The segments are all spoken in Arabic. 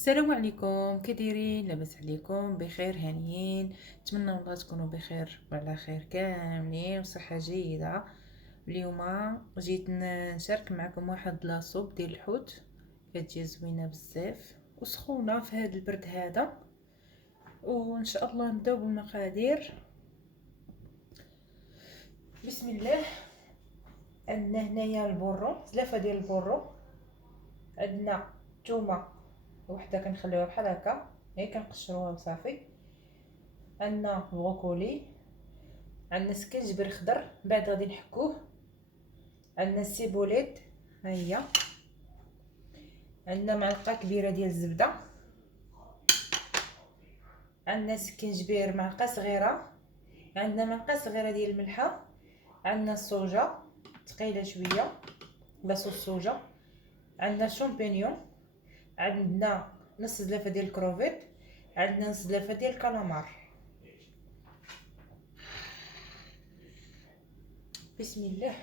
السلام عليكم، كي دايرين؟ لاباس عليكم؟ بخير؟ هانيين؟ نتمنى والله تكونوا بخير وعلى خير كاملين وصحه جيده. اليوم جيت نشارك معكم واحد لاصوب ديال الحوت، كتجي زوينه بزاف وسخونه في هذا البرد هذا. وان شاء الله نبداو بالمقادير. بسم الله. عندنا هنايا البورو، زلافه ديال البورو. عندنا الثومه وحده كنخليوها بحال هكا، غير كنقشروها وصافي. عندنا بروكولي، عندنا سكنجبر خضر بعد غادي نحكوه. عندنا السيبوليت ها هي. عندنا معلقه كبيره ديال الزبده. عندنا سكنجبير معلقه صغيره. عندنا معلقه صغيره ديال الملحه. عندنا الصوجه ثقيله شويه، لاصوص الصوجه. عندنا شامبينيون. عندنا نص زلافه ديال الكروفيت. عندنا نص زلافه ديال الكالامار. بسم الله.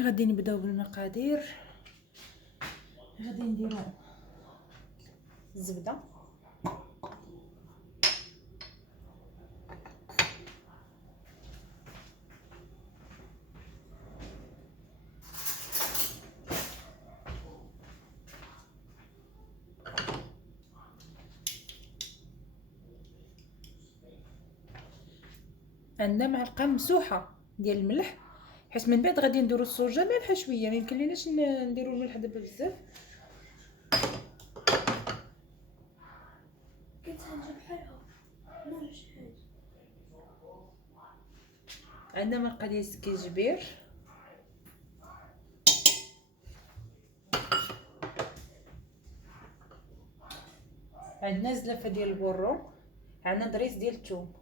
غادي نبداو بالمقادير. غادي نديرو الزبده، عندنا معلقه ممسوحه ديال الملح، حيت من بعد غادي نديرو الصوجه مالحه شويه، ما يمكنليناش نديرو الملح دابا بزاف. عندنا مرقه ديال السكينجبير. عندنا زلافه ديال البورو. عندنا ضريس ديال الثوم.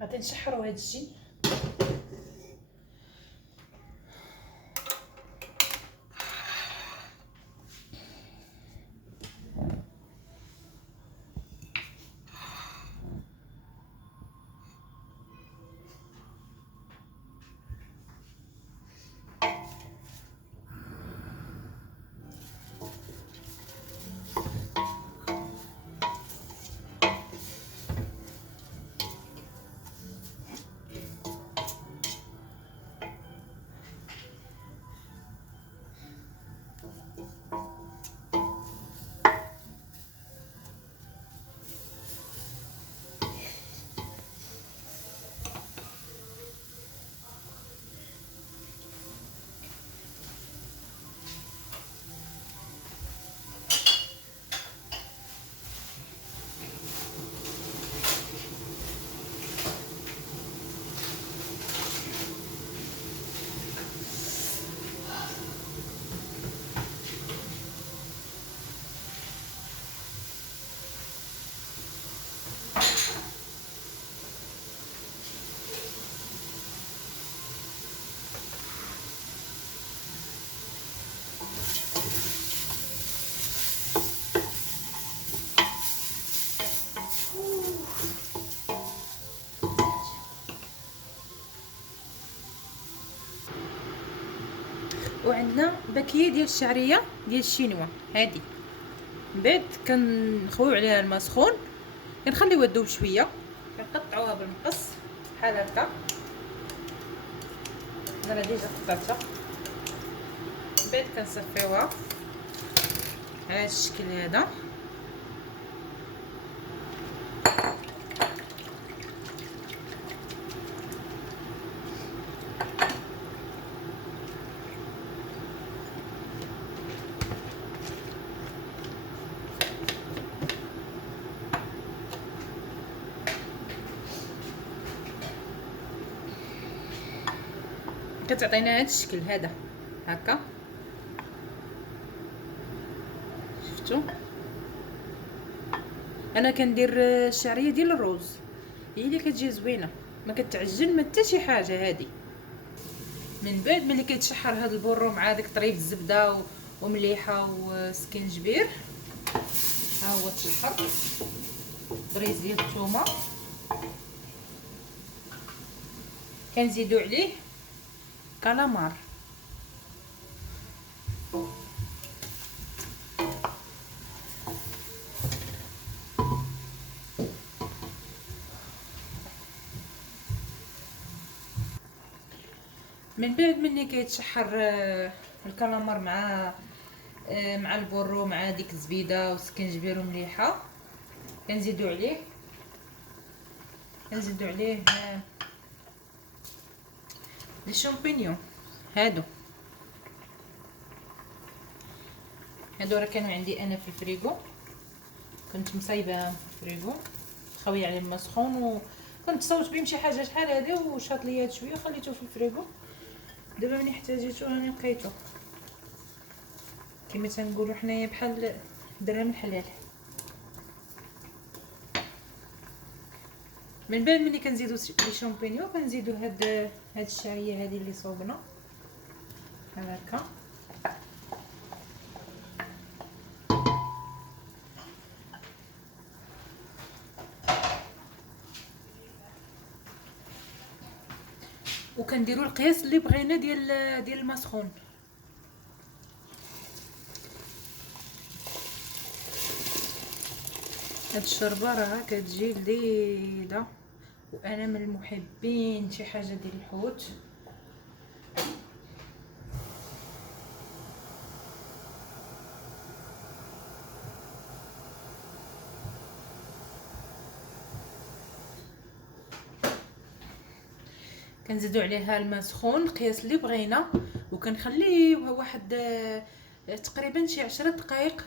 غادي نشحروا هادشي. وعندنا باكيه ديال الشعريه ديال الشينوا هادي. من بعد كنخويو عليها الماء سخون، كنخليوها تذوب شويه، كنقطعوها بالمقص بحال هكا. انا ديجا قطعتها. من بعد كنصفيوها على هذا الشكل هذا. كتعطينا هذا الشكل هذا هكا، شفتوا؟ انا كندير الشعريه ديال الروز، هي اللي كتجي زوينه، ما كتعجن ما حتى شي حاجه هذه. من بعد ملي كيتشحر هذا البورو مع داك طريف الزبده ومليحه وسكينجبير، ها هو تشحر. بريز ديال الثومه، كنزيدو عليه كالامار، من بعد ملي كيتشحر الكالامار مع البورو مع ديك الزبيده والسكينجبير ومليحه، كنزيدو عليه لي شامبينيون. هادو راه كانوا عندي انا في الفريغو، كنت مصايباهم في الفريغو، خاويه على الماء سخون، وكنت صوت بهم شي حاجه شحال هذا وشاط ليا هاد شويه خليته في الفريغو. دابا ملي احتاجيتو راني لقيتو، كما تنقولوا حنايا بحال درهم الحلال. من بعد ملي كنزيدو لي شامبينيون كنزيدو هاد الشعريه هذه اللي صوبنا بحال هكا، وكنديروا القياس اللي بغينا ديال الماء سخون. هاد الشوربه راه كتجي لذيذه، وانا من المحبين شي حاجه ديال الحوت. كنزيدوا عليها الماء سخون القياس اللي بغينا، وكنخليوها واحد تقريبا شي 10 دقائق.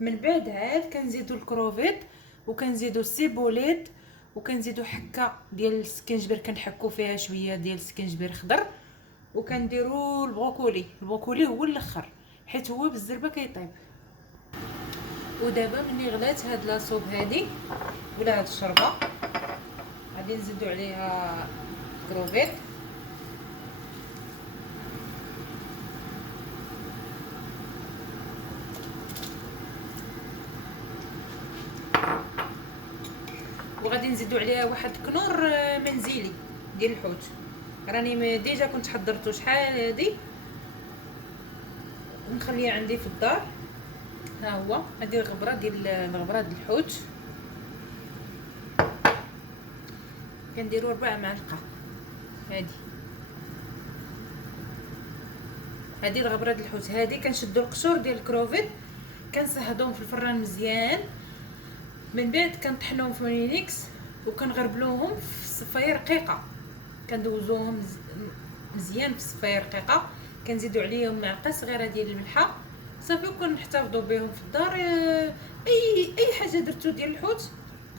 من بعد عاد كنزيدوا الكروفيت، وكنزيدوا السيبوليت، وكنزيدوا حكه ديال السكينجبير، كنحكوا فيها شويه ديال السكينجبير خضر، وكنديروا البروكولي هو الاخر حيت هو بالزربه كيطيب. ودابا ملي غلات هاد لاصوب هادي ولا هاد الشربه، غادي نزيدوا عليها كروفيت، وغادي نزيدوا عليها واحد كنور منزلي ديال الحوت، راني ديجا كنت حضرته شحال هادي ونخليه عندي في الدار. ها هو هذه الغبره ديال الحوت، كنديروا 4 معالق. هذه الغبره ديال الحوت، هذه كنشدوا القشور ديال الكروفيت كنصهدوهم في الفران مزيان، من بعد كنطحنوهم في مونينيكس وكنغربلوهم في الصفايه رقيقه، كندوزوهم مزيان في الصفايه رقيقه، كنزيدوا عليهم معلقه صغيره ديال الملحه صافي، وكنحتفظوا بهم في الدار. اي حاجه درتو ديال الحوت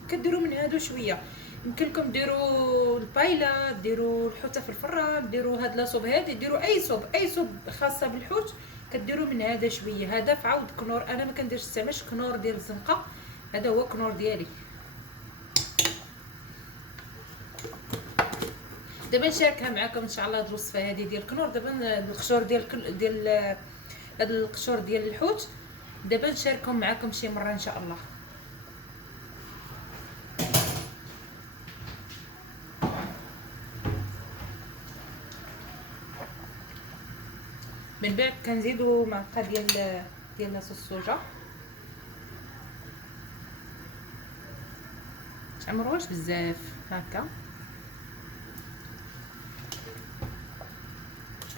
كديروا من هادو شويه. يمكنكم ديروا البايله، ديروا الحوته في الفران، ديروا هاد لاصوب هادي، ديروا اي صوب خاصه بالحوت كديروا من هذا شويه. هذا في عوض كنور، انا ما كنديرش استعملش كنور ديال الزنقه، هذا هو كنور ديالي. دابا نشاركها معكم ان شاء الله هاد الوصفه هذه ديال الكنور. دابا القشور ديال هاد القشور ديال الحوت دابا نشاركهم معكم شي مره ان شاء الله. من بعد كنزيدوا معلقه ديال لاصوص الصوجا، تعمروهاش بزاف هكا،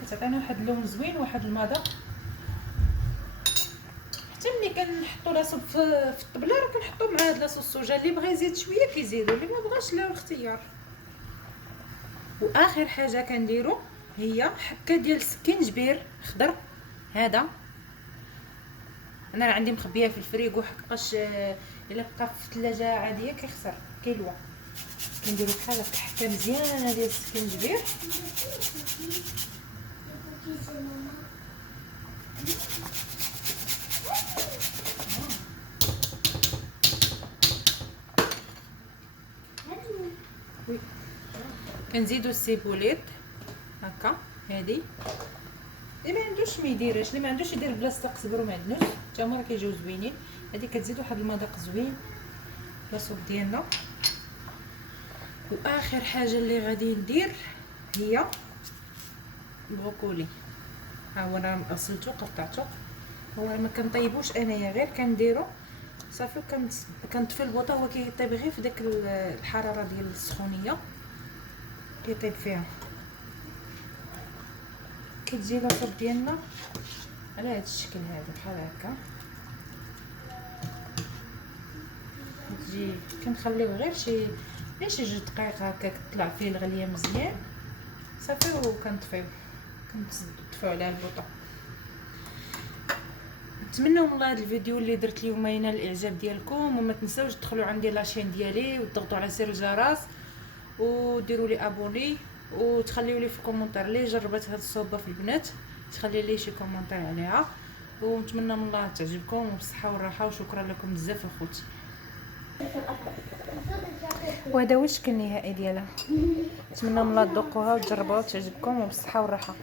كتعطينا واحد اللون زوين وواحد المذاق. حتى ملي كنحطوا لاصوب في الطبله راه كنحطوا مع هاد لاصوص الصوجا، اللي بغى يزيد شويه كيزيدوا، اللي ما بغاش لا الاختيار. واخر حاجه كنديروا هي حكه ديال السكينجبير خضر. هذا انا راه عندي مخبيه في الفريغو حقاش الا بقى في الثلاجه عاديه كيخسر كيلوى. كنديروا بحال هكا حكه مزيانه ديال السكينجبير، كنزيدو السيبوليت هكا. هادي اللي ما عندوش ما يديرش، اللي ما عندوش يدير بلاصه قزبر ومعدنوس حتى هما راه كيجيو زوينين. هادي كتزيد واحد المذاق زوين لاصوب ديالنا. واخر حاجه اللي غادي ندير هي البروكولي. ها هو انا غسلته قطعته، هو ما كنطيبوش انايا، غير كنديرو صافي كنطفي البوطه، هو كيطيب غير في داك الحراره ديال السخونيه كيطيب فيها. كتجي لاصوب ديالنا على هذا الشكل هذا بحال هكا. كتجي كنخليوه غير شي 2 دقائق هكا كطلع فيه الغليه مزيان صافي، وكنطفيو كنطفيو على البوطه. نتمنى من الله هذا الفيديو اللي درت اليوم ينال الاعجاب ديالكم، وما تنساوش تدخلوا عندي لاشين ديالي وتضغطوا على زر الجرس وديروا لي ابوني، وتخليوا لي في كومونتير اللي جربت هذه الصوبه في البنات تخلي لي شي كومونتير عليها. ونتمنى من الله تعجبكم وبالصحه والراحه، وشكرا لكم بزاف اخوتي. وهذا هو الشكل النهائي ديالها. نتمنى من الله تذوقوها وتجربوها وتعجبكم وبالصحه والراحه.